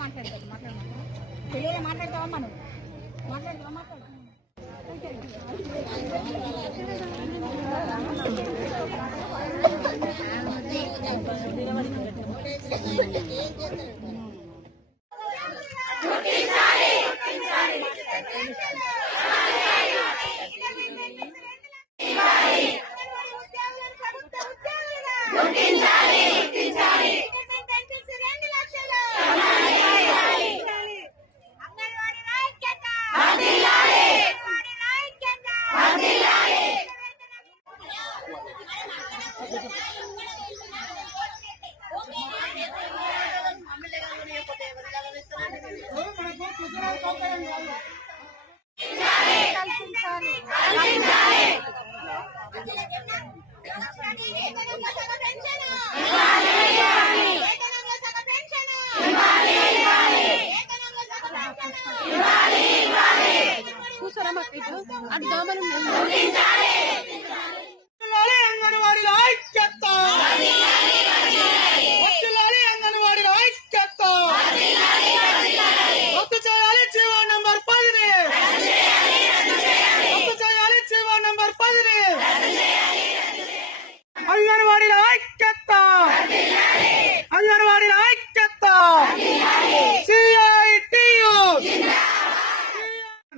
మాట్లాడతావు మాట్లాడు తెలుగులో మాట్లాడతావా మనం మాట్లాడతావా మాట్లాడు కూర్చోరా మాకు ఇటు అది దోమలు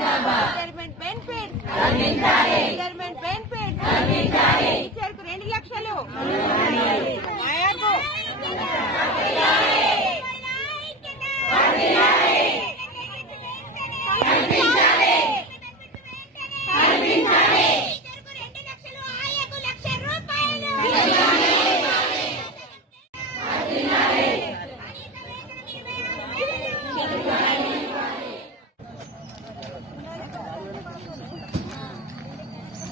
రిటైర్మెంట్ బెనిఫిట్స్ రిటైర్మెంట్ బెనిఫిట్స్ టీచర్కు రెండు లక్షలు.